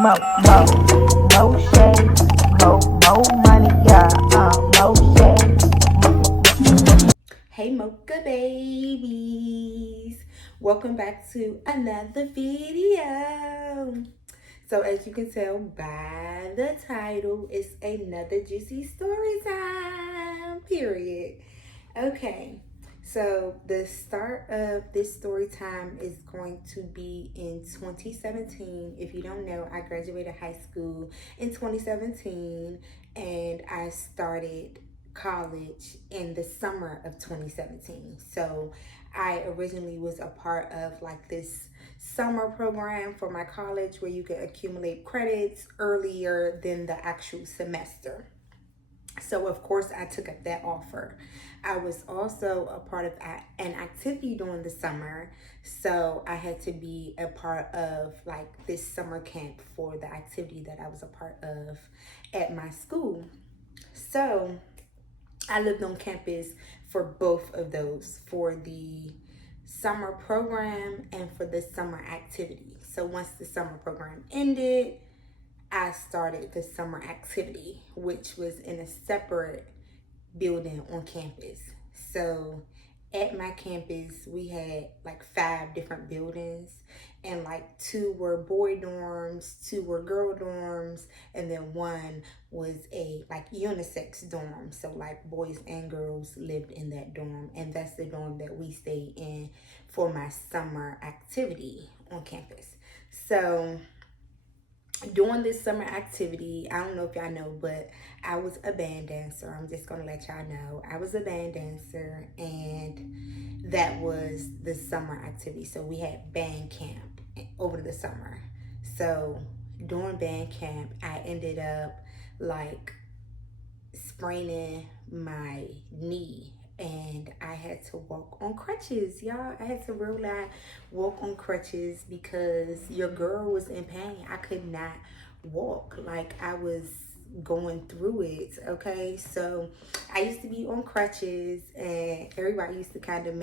Mo shades, mo money, yeah, mo shades. Hey mocha babies, welcome back to another video. So as you can tell by the title, it's another juicy story time, period. Okay, so the start of this story time is going to be in 2017. If you don't know, I graduated high school in 2017 and I started college in the summer of 2017. So I originally was a part of like this summer program for my college where you could accumulate credits earlier than the actual semester. So of course I took up that offer. I was also a part of an activity during the summer, so I had to be a part of like this summer camp for the activity that I was a part of at my school. So I lived on campus for both of those, for the summer program and for the summer activity. So once the summer program ended, I started the summer activity, which was in a separate building on campus. So at my campus, we had like 5 different buildings, and like 2 were boy dorms, 2 were girl dorms, and then 1 was a like unisex dorm. So like boys and girls lived in that dorm, and that's the dorm that we stayed in for my summer activity on campus. So during this summer activity, I don't know if y'all know, but I was a band dancer. I'm just gonna let y'all know I was a band dancer, and that was the summer activity. So we had band camp over the summer. So during band camp, I ended up like spraining my knee, and I had to walk on crutches, y'all. I had to real life walk on crutches because your girl was in pain. I could not walk, like I was going through it. Okay, so I used to be on crutches, and everybody used to kind of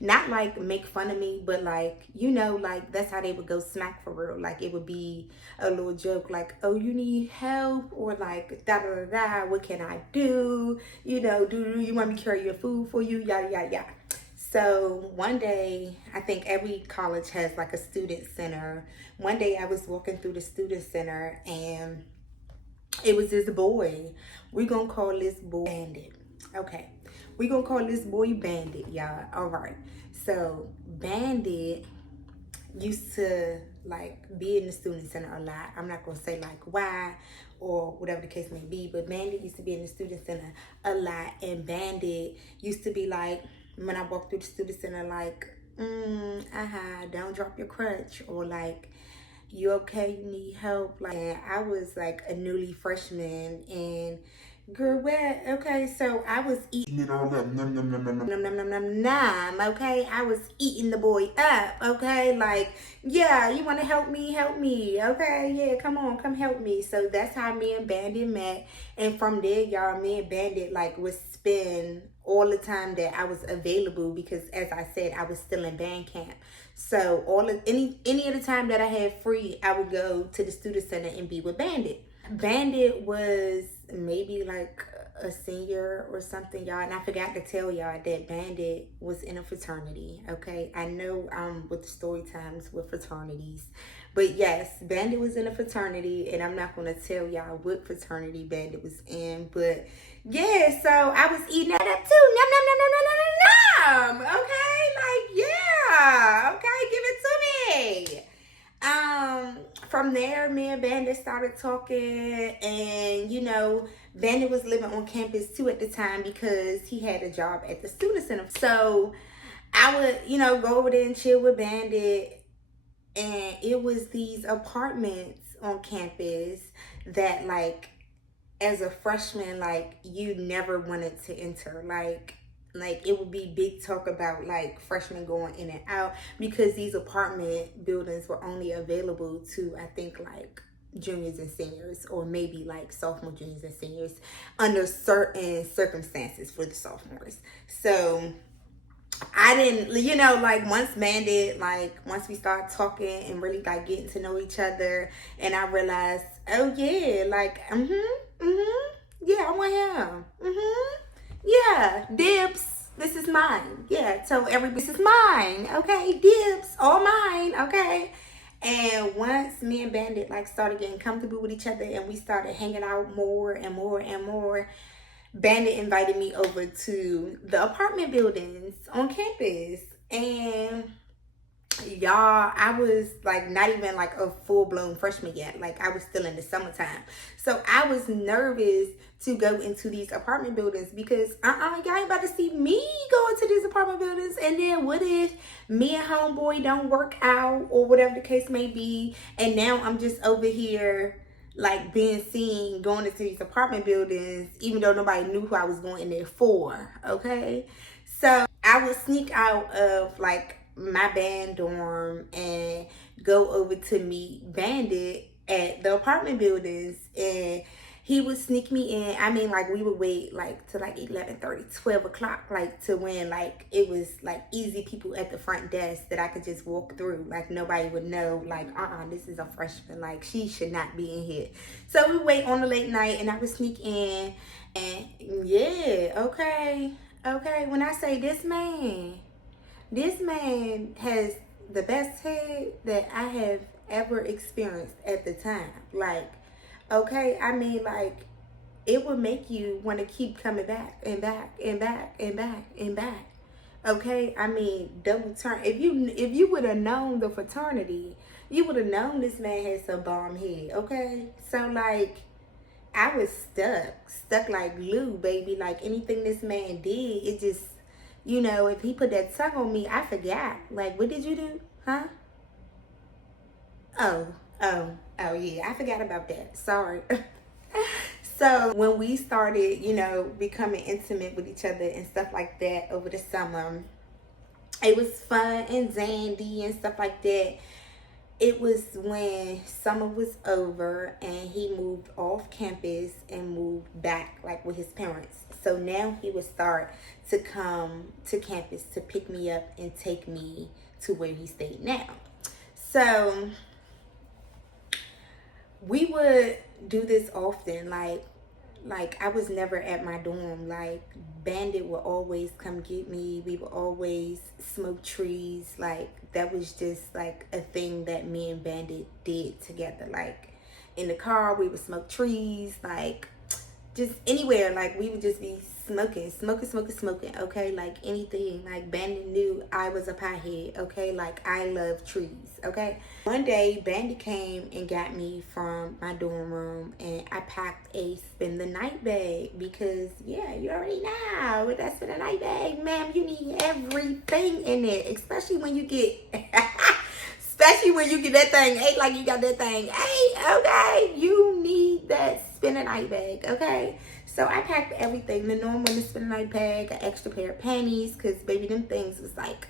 not like make fun of me, but like, you know, like that's how they would go smack for real. Like it would be a little joke like, oh, you need help, or like da da da da, what can I do, you know, do you want me to carry your food for you, yada yada yada. So one day, I think every college has like a student center. One day I was walking through the student center, and it was this boy. We're gonna call this boy Bandit. Okay, we're gonna call this boy Bandit, y'all. All right, so Bandit used to like be in the student center a lot. I'm not gonna say like why or whatever the case may be, but Bandit used to be in the student center a lot. And Bandit used to be like, when I walked through the student center, like, don't drop your crutch, or like, you okay, you need help. Like, and I was like a newly freshman, and girl, where? Okay, so I was eating it all up, num num num num num num num num num. Okay, I was eating the boy up. Okay, like, yeah, you want to help me? Help me. Okay, yeah, come on, come help me. So that's how me and Bandit met, and from there, y'all, me and Bandit like would spend all the time that I was available, because as I said, I was still in band camp. So any of the time that I had free, I would go to the student center and be with Bandit. Bandit was maybe like a senior or something, y'all, and I forgot to tell y'all that Bandit was in a fraternity. Okay, I know with the story times with fraternities, but yes, Bandit was in a fraternity, and I'm not going to tell y'all what fraternity Bandit was in, but yeah, so I was eating that up too. Nom nom nom nom nom nom nom nom. Okay, like, yeah, okay, give it to me. From there, me and Bandit started talking, and you know, Bandit was living on campus too at the time because he had a job at the student center. So I would, you know, go over there and chill with Bandit, and it was these apartments on campus that, like, as a freshman, like, you never wanted to enter. Like it would be big talk about like freshmen going in and out, because these apartment buildings were only available to, I think, like juniors and seniors, or maybe like sophomore, juniors, and seniors under certain circumstances for the sophomores. So I didn't, you know, like once Bandit, like once we started talking and really like getting to know each other, and I realized, oh yeah, like, yeah, I want him, yeah, dibs. This is mine. Yeah, so this is mine. Okay, dibs, all mine. Okay. And once me and Bandit like started getting comfortable with each other, and we started hanging out more and more and more, Bandit invited me over to the apartment buildings on campus. And y'all, I was like not even like a full-blown freshman yet. Like I was still in the summertime. So I was nervous to go into these apartment buildings because y'all ain't about to see me go into these apartment buildings. And then what if me and homeboy don't work out or whatever the case may be, and now I'm just over here like being seen going into these apartment buildings even though nobody knew who I was going in there for. Okay, so I would sneak out of like my band dorm and go over to meet Bandit at the apartment buildings, and he would sneak me in. I mean, like we would wait like to like 11:30, 12 o'clock, like to when like it was like easy people at the front desk that I could just walk through. Like nobody would know like, this is a freshman. Like she should not be in here. So we wait on the late night and I would sneak in, and yeah, okay. When I say this man has the best head that I have ever experienced at the time. Like, okay, I mean, like, it would make you want to keep coming back and back and back and back and back. Okay, I mean, double turn. If you would have known the fraternity, you would have known this man had some bomb head. Okay, so like, I was stuck like glue, baby. Like anything this man did, it just, you know, if he put that tongue on me, I forgot. Like, what did you do? Huh? Oh, yeah, I forgot about that. Sorry. So when we started, you know, becoming intimate with each other and stuff like that over the summer, it was fun and dandy and stuff like that. It was when summer was over and he moved off campus and moved back like with his parents. So now he would start to come to campus to pick me up and take me to where he stayed now. So we would do this often. Like I was never at my dorm. Like Bandit would always come get me. We would always smoke trees. Like that was just like a thing that me and Bandit did together. Like in the car we would smoke trees. Like just anywhere, like we would just be smoking, okay? Like anything. Like Bandit knew I was a pothead, okay? Like I love trees, okay? One day Bandit came and got me from my dorm room, and I packed a spend the night bag because yeah, you already know with that spend the night bag, ma'am, you need everything in it, especially when you get that thing ate like you got that thing ate, okay? You need that spend a night bag, okay? So I packed everything. The normal spend a night bag, an extra pair of panties, because baby, them things was like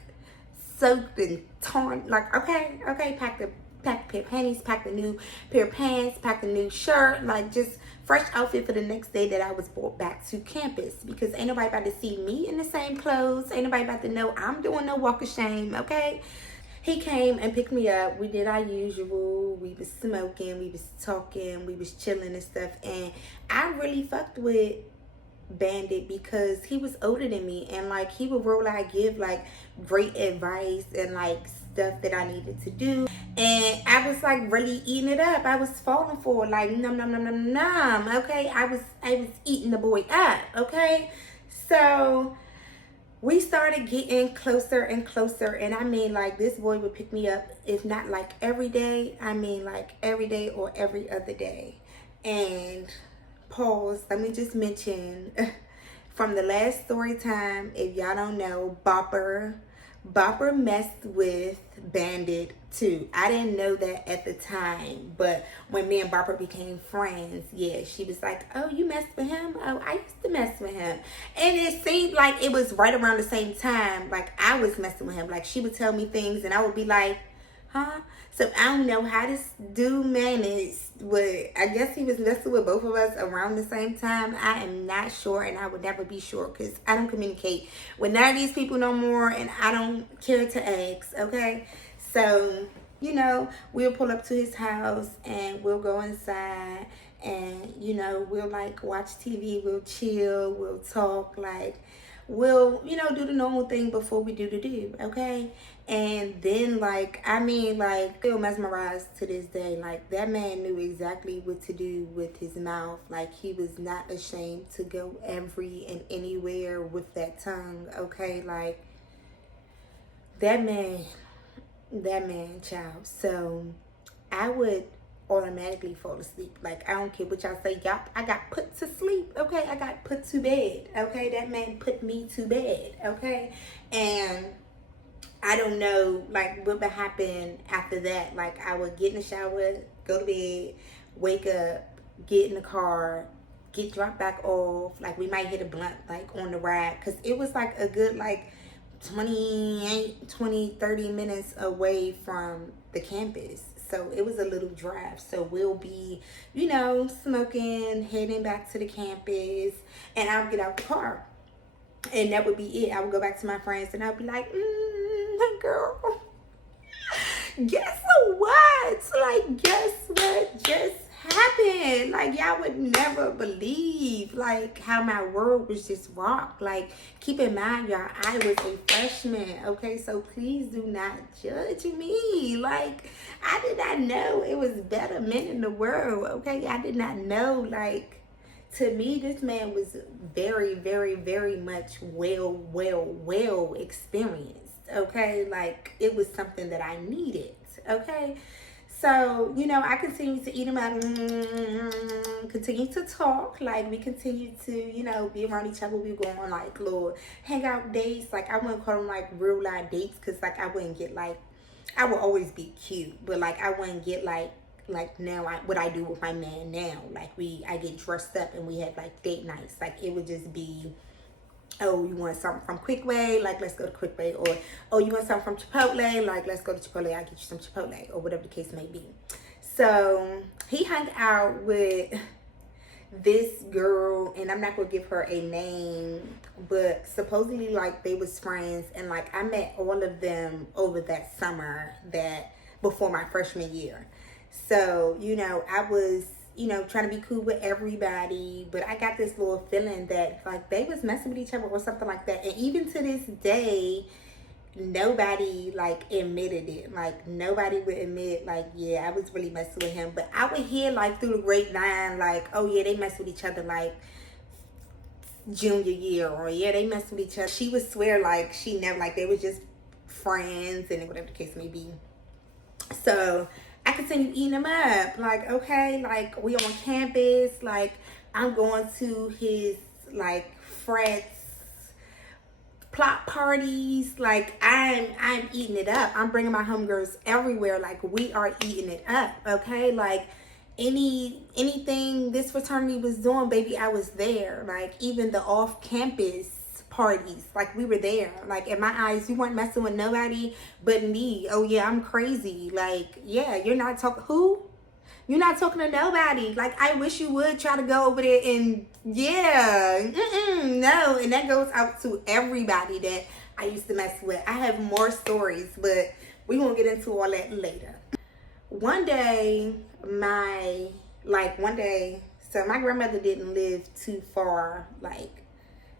soaked and torn. Like, okay, packed a pair of panties, packed a new pair of pants, packed a new shirt, like just fresh outfit for the next day that I was brought back to campus, because ain't nobody about to see me in the same clothes. Ain't nobody about to know I'm doing no walk of shame, okay? He came and picked me up. We did our usual. We was smoking, we was talking, we was chilling and stuff. And I really fucked with Bandit because he was older than me, and like he would roll out, give like great advice and like stuff that I needed to do. And I was like really eating it up. I was falling for it, like nom nom nom nom nom. Okay, I was eating the boy up. Okay, so we started getting closer and closer, and I mean like this boy would pick me up, if not like every day, I mean like every day or every other day. And pause, let me just mention from the last story time, if y'all don't know, Bopper messed with Bandit too. I didn't know that at the time, but when me and Bopper became friends, yeah, she was like, oh, you messed with him? Oh, I used to mess with him. And it seemed like it was right around the same time, like I was messing with him. Like she would tell me things and I would be like, huh? So I don't know how this dude managed but I guess he was messing with both of us around the same time. I am not sure, and I would never be sure because I don't communicate with none of these people no more, and I don't care to ask, okay? So, you know, we'll pull up to his house and we'll go inside and, you know, we'll like watch TV, we'll chill, we'll talk, like, we'll, you know, do the normal thing before we do, okay? And then, like, I mean, like, still mesmerized to this day. Like, that man knew exactly what to do with his mouth. Like, he was not ashamed to go every and anywhere with that tongue, okay? Like, that man, child. So, I would automatically fall asleep. Like, I don't care what y'all say. Y'all, I got put to sleep, okay? I got put to bed, okay? That man put me to bed, okay? And I don't know, like, what would happen after that. Like, I would get in the shower, go to bed, wake up, get in the car, get dropped back off. Like, we might hit a blunt, like, on the ride. Because it was, like, a good, like, 30 minutes away from the campus. So it was a little drive. So we'll be, you know, smoking, heading back to the campus, and I'll get out the car. And that would be it. I would go back to my friends and I'd be like, girl, guess what? Like, guess what just happened? Like, y'all would never believe, like, how my world was just rocked. Like, keep in mind, y'all, I was a freshman, okay? So please do not judge me. Like, I did not know it was better men in the world, okay? I did not know, like, to me, this man was very, very, very much well experienced, okay? Like, it was something that I needed, okay? So, you know, I continued to eat him out, continue to talk. Like, we continued to, you know, be around each other. We were going on, like, little hangout dates. Like, I wouldn't call them, like, real life dates because, like, I wouldn't get, like, I would always be cute. But, like, I wouldn't get, like now what I do with my man now. Like, I get dressed up and we had, like, date nights. Like, it would just be, oh, you want something from Quickway? Like, let's go to Quickway. Or, oh, you want something from Chipotle? Like, let's go to Chipotle. I'll get you some Chipotle. Or whatever the case may be. So, he hung out with this girl, and I'm not going to give her a name, but supposedly, like, they was friends. And, like, I met all of them over that summer before my freshman year. So, you know, I was, you know, trying to be cool with everybody, but I got this little feeling that, like, they was messing with each other or something like that. And even to this day, nobody, like, admitted it. Like, nobody would admit, like, yeah, I was really messing with him. But I would hear, like, through the grapevine, like, oh, yeah, they mess with each other, like, junior year. Or, yeah, they mess with each other. She would swear, like, she never, like, they were just friends and whatever the case may be. So I continue eating them up. Like, okay, like, we on campus. Like, I'm going to his, like, frat's plot parties. Like, I'm eating it up. I'm bringing my homegirls everywhere. Like, we are eating it up, okay? Like, anything this fraternity was doing, baby, I was there. Like, even the off-campus parties, like, we were there. Like, in my eyes, you weren't messing with nobody but me. Oh yeah, I'm crazy. Like, yeah, you're not talking you're not talking to nobody. Like, I wish you would try to go over there and yeah, no. And that goes out to everybody that I used to mess with. I have more stories, but we won't get into all that later. One day, so my grandmother didn't live too far, like,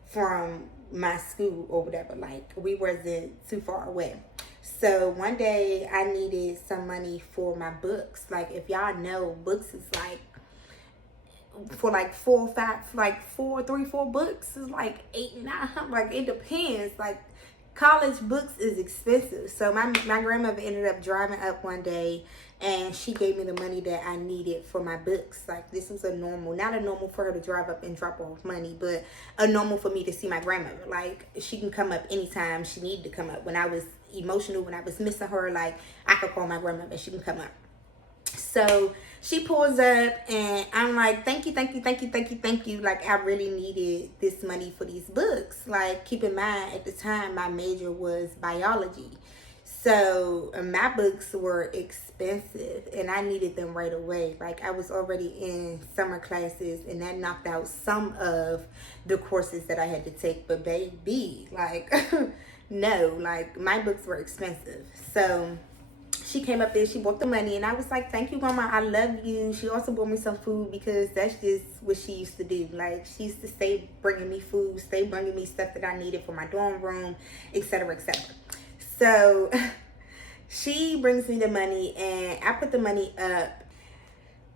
from my school or whatever. Like, we wasn't too far away. So one day I needed some money for my books. Like, if y'all know, books is like, for like 4 or 5, like 4 books is like 8, 900. Like, it depends. Like, college books is expensive. So my grandmother ended up driving up one day and she gave me the money that I needed for my books. Like, this was not a normal for her to drive up and drop off money, but a normal for me to see my grandmother. Like, she can come up anytime she needed to come up. When I was emotional, when I was missing her, like, I could call my grandmother, she can come up. So she pulls up and I'm like, thank you. Like, I really needed this money for these books. Like, keep in mind, at the time, my major was biology. So my books were expensive and I needed them right away. Like I was already in summer classes and that knocked out some of the courses that I had to take. But baby, like no, like my books were expensive. So she came up there, she bought the money, and I was like, thank you, Grandma, I love you. She also bought me some food because that's just what she used to do. Like, she used to stay bringing me food, stay bringing me stuff that I needed for my dorm room, etc., etc. So she brings me the money, and I put the money up.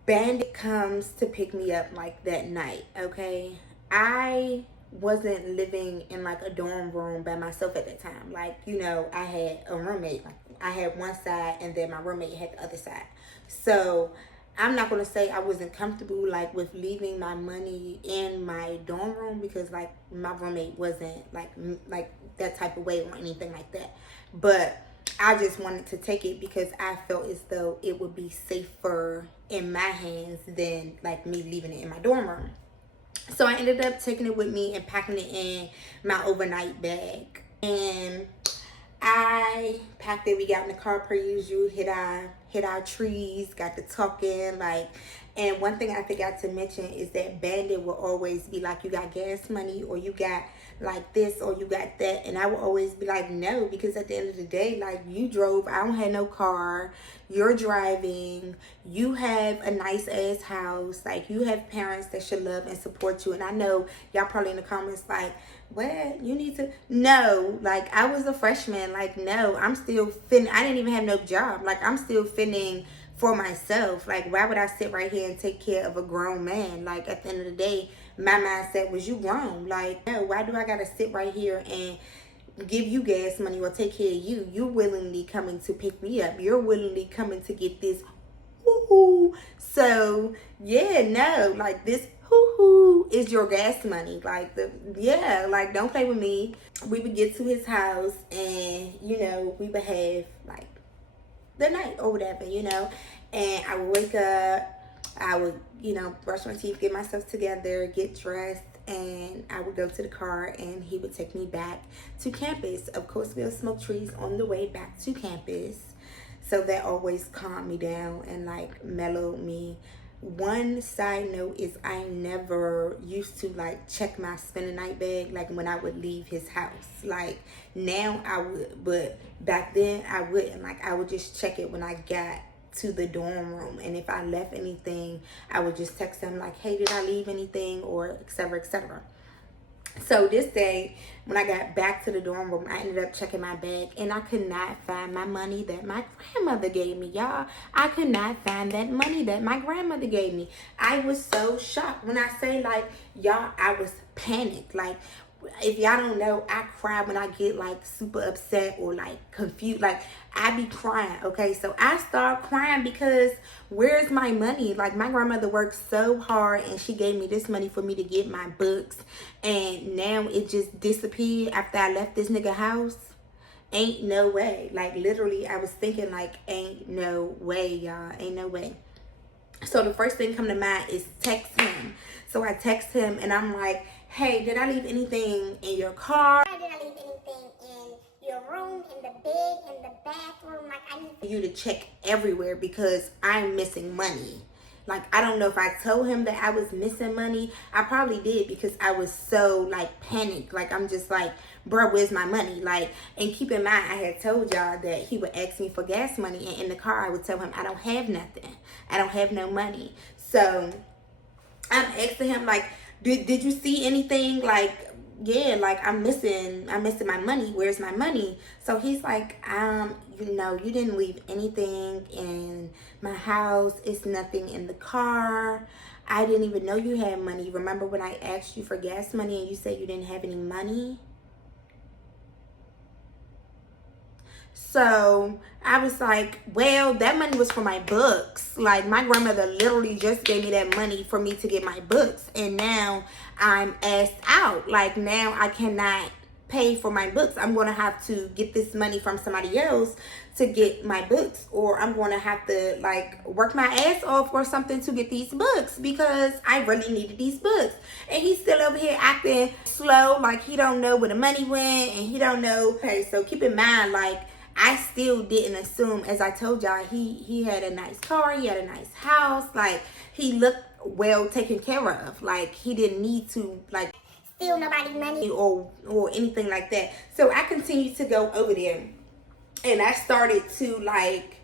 Bandit comes to pick me up, like, that night, okay? I wasn't living in, like, a dorm room by myself at that time. Like, you know, I had a roommate. Like, I had one side, and then my roommate had the other side. So I'm not going to say I wasn't comfortable, like, with leaving my money in my dorm room because, like, my roommate wasn't, like that type of way or anything like that. But I just wanted to take it because I felt as though it would be safer in my hands than, like, me leaving it in my dorm room. So I ended up taking it with me and packing it in my overnight bag. And I packed it. We got in the car per usual, hit our trees, got to talking, like. And one thing I forgot to mention is that Bandit will always be like, you got gas money, or you got like this, or you got that. And I will always be like, no, because at the end of the day, like, you drove, I don't have no car, you're driving, you have a nice ass house, like, you have parents that should love and support you. And I know y'all probably in the comments like, what, you need to, no, like, I was a freshman, like, no, I'm still I didn't even have no job, like, I'm still fending for myself. Like, why would I sit right here and take care of a grown man? Like, at the end of the day, my mindset was, you grown. Like, no, why do I gotta sit right here and give you gas money or take care of you? You willingly coming to pick me up, you're willingly coming to get this hoo-hoo. So yeah, no, like, this hoo-hoo is your gas money. Like, like, don't play with me. We would get to his house and, you know, we would have like the night or whatever, you know. And I would wake up, I would, you know, brush my teeth, get myself together, get dressed, and I would go to the car and he would take me back to campus. Of course, we'll smoke trees on the way back to campus. So that always calmed me down and, like, mellowed me. One side note is I never used to, like, check my spend the night bag, like, when I would leave his house. Like, now I would, but back then I wouldn't. Like, I would just check it when I got to the dorm room. And if I left anything, I would just text him like, hey, did I leave anything, or etc., etc. So this day, when I got back to the dorm room, I ended up checking my bag, and I could not find my money that my grandmother gave me, y'all. I could not find that money that my grandmother gave me. I was so shocked. When I say, like, y'all, I was panicked. Like, if y'all don't know, I cry when I get, like, super upset or, like, confused. Like, I be crying, okay? So I start crying because where's my money? Like, my grandmother worked so hard and she gave me this money for me to get my books, and now it just disappeared after I left this nigga house. Ain't no way. Like, literally, I was thinking, like, ain't no way, y'all. Ain't no way. So the first thing come to mind is text him. So I text him and I'm like, hey, did I leave anything in your car? Did I leave anything in your room, in the bed, in the bathroom? Like, I need you to check everywhere because I'm missing money. Like, I don't know if I told him that I was missing money. I probably did because I was so, like, panicked. Like, I'm just like, bro, where's my money? Like, and keep in mind, I had told y'all that he would ask me for gas money, and in the car I would tell him I don't have nothing. I don't have no money. So I'm asking him, like, did you see anything? Like, yeah, like, I'm missing my money. Where's my money? So he's like, you know, you didn't leave anything in my house. It's nothing in the car. I didn't even know you had money. Remember when I asked you for gas money and you said you didn't have any money? So I was like, well, that money was for my books. Like, my grandmother literally just gave me that money for me to get my books. And now I'm asked out. Like, now I cannot pay for my books. I'm going to have to get this money from somebody else to get my books. Or I'm going to have to, like, work my ass off or something to get these books because I really needed these books. And he's still over here acting slow, like he don't know where the money went and he don't know. Okay, so keep in mind, like, I still didn't assume, as I told y'all, he had a nice car, he had a nice house, like he looked well taken care of. Like he didn't need to like steal nobody's money or anything like that. So I continued to go over there, and I started to like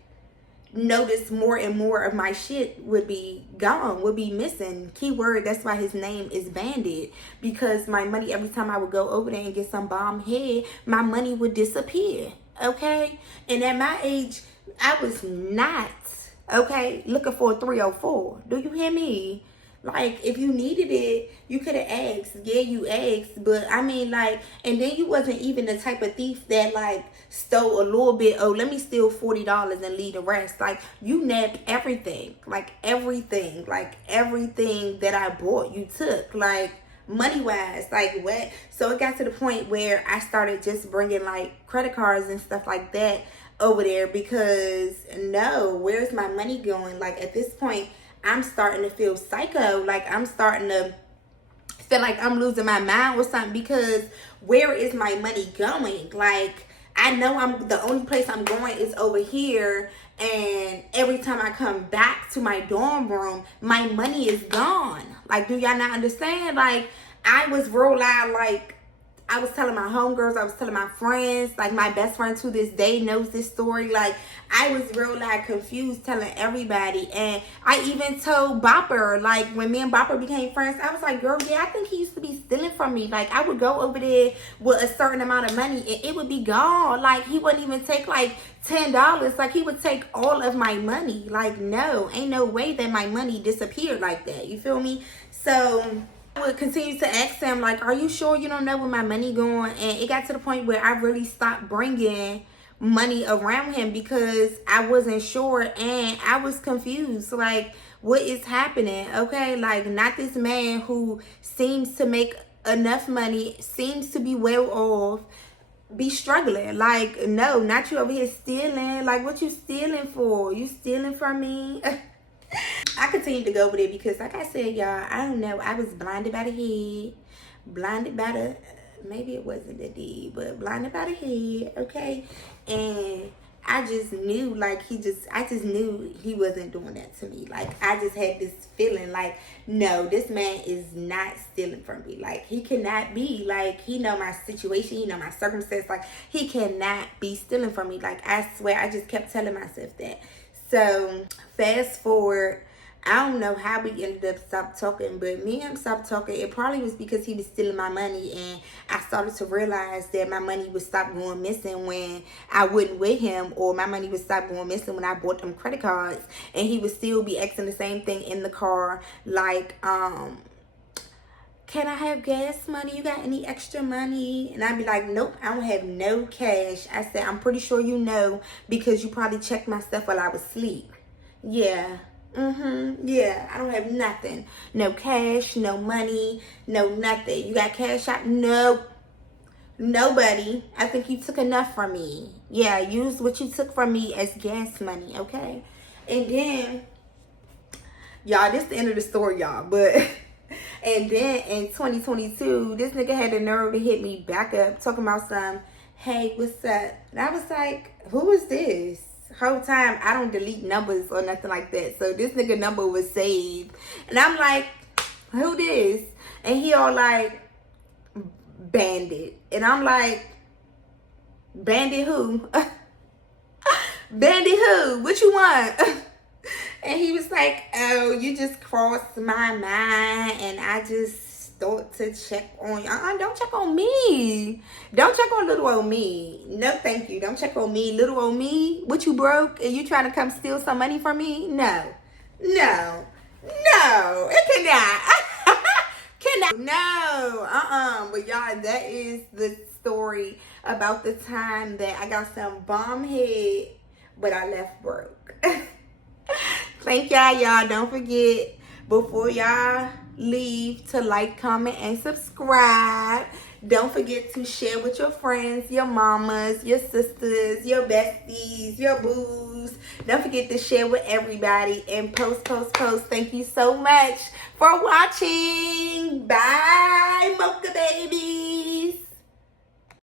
notice more and more of my shit would be gone, would be missing. Keyword, that's why his name is Bandit, because my money, every time I would go over there and get some bomb head, my money would disappear. Okay? And at my age, I was not, okay, looking for a 304. Do you hear me? Like, if you needed it, you could have asked. Yeah, you asked. But, I mean, like, and then you wasn't even the type of thief that, like, stole a little bit. Oh, let me steal $40 and leave the rest. Like, you nabbed everything. Like, everything. Like, everything that I bought, you took. Like, money-wise. Like, what? So, it got to the point where I started just bringing, like, credit cards and stuff like that over there. Because, no, where's my money going? Like, at this point, I'm starting to feel psycho. Like, I'm starting to feel like I'm losing my mind or something, because where is my money going? Like, I know the only place I'm going is over here, and every time I come back to my dorm room, my money is gone. Like, do y'all not understand? Like, I was real loud, like, I was telling my homegirls, I was telling my friends, like my best friend to this day knows this story. Like, I was real like confused telling everybody. And I even told Bopper, like when me and Bopper became friends, I was like, girl, yeah, I think he used to be stealing from me. Like, I would go over there with a certain amount of money and it would be gone. Like, he wouldn't even take like $10. Like, he would take all of my money. Like, no, ain't no way that my money disappeared like that. You feel me? So I would continue to ask him, like, are you sure you don't know where my money going? And it got to the point where I really stopped bringing money around him because I wasn't sure and I was confused. Like, what is happening? Okay, like, not this man who seems to make enough money, seems to be well off, be struggling. Like, no, not you over here stealing. Like, what you stealing for? You stealing from me? I continued to go over there because, like I said, y'all, I don't know. I was blinded by the head. Blinded by the, maybe it wasn't the deed, but blinded by the head, okay? And I just knew, like, I just knew he wasn't doing that to me. Like, I just had this feeling, like, no, this man is not stealing from me. Like, he cannot be. Like, he know my situation. He know my circumstance. Like, he cannot be stealing from me. Like, I swear, I just kept telling myself that. So, fast forward, I don't know how we ended up stopped talking, but me and him stopped talking. It probably was because he was stealing my money, and I started to realize that my money would stop going missing when I wasn't with him, or my money would stop going missing when I bought them credit cards, and he would still be asking the same thing in the car, like, can I have gas money? You got any extra money? And I'd be like, nope, I don't have no cash. I said, I'm pretty sure you know because you probably checked my stuff while I was asleep. Yeah. Yeah, I don't have nothing. No cash, no money, no nothing. You got cash out? Nope. Nobody. I think you took enough from me. Yeah, use what you took from me as gas money, okay? And then, y'all, this is the end of the story, y'all, but... And then in 2022, this nigga had the nerve to hit me back up talking about some, hey, what's up? And I was like, who is this? Whole time I don't delete numbers or nothing like that. So this nigga number was saved. And I'm like, who this? And he all like, Bandit. And I'm like, Bandit who? Bandit who? What you want? And he was like, oh, you just crossed my mind and I just thought to check on you. Don't check on me. Don't check on little old me. No, thank you. Don't check on me. Little old me, what, you broke? And you trying to come steal some money from me? No. No. No. It cannot. Cannot. No. But y'all, that is the story about the time that I got some bomb head, but I left broke. Thank y'all. Don't forget, before y'all leave, to like, comment, and subscribe. Don't forget to share with your friends, your mamas, your sisters, your besties, your boos. Don't forget to share with everybody and post. Thank you so much for watching. Bye, Mocha baby.